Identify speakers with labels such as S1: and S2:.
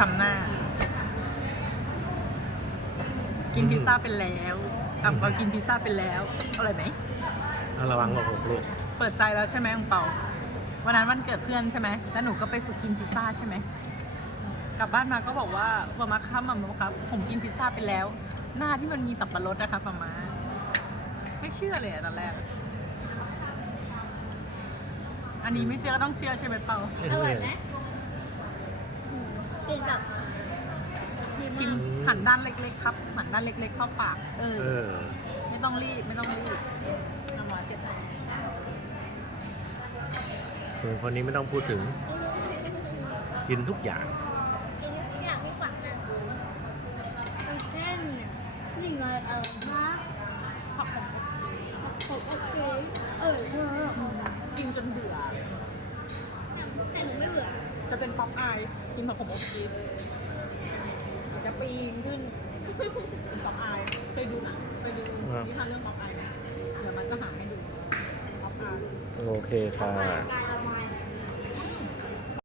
S1: ำหน้า กินพิซซ่าเป็นแล้วเรากินพิซซ่าเป็นแล้วอร่อยไหม
S2: ระวังหกลูก
S1: เปิดใจแล้วใช่ไหมอังเปาวันนั้นวันเกิดเพื่อนใช่ไหมแล้วหนูก็ไปฝึกกินพิซซ่าใช่ไหมกลับบ้านมาก็บอกว่ามาครับผมกินพิซซ่าไปแล้ว หน้าที่มันมีสับปะรดนะครับมาไม่เชื่อเลยตอนแรกอันนี้ไม่เชื่อก็ต้องเชื่อใช่ไหมเปา
S3: อร่อยไหมกินแบบดี
S1: กิน
S3: มาก
S1: หั่นด้านเล็กๆครับหั่นด้านเล็กๆเข้าปาก
S2: เออ
S1: ไม่ต้องรีบเอามาเช็ดให้
S2: ส่วนคนนี้ไม่ต้องพูดถึงกินทุกอย่าง
S3: กินทุกอย่างที่ฝันน่ะมันแค่เนี่ยนี่ไงมาก
S1: ผักผม
S3: โอเคเธอ
S1: กินจนเบื่อ
S3: แต่หนูไม่เบื่อ
S1: จะเป็นป๊อปอายกินผักผมอบชีสจะปีนขึ้นเป็นป๊อปอายเคยดูหนังเคยดูนิทานเรื่องป๊อปอายไหมเดี๋ยวมันจะหาให้ดูป๊อปอาย
S2: โอเคค่ะ
S3: กายอ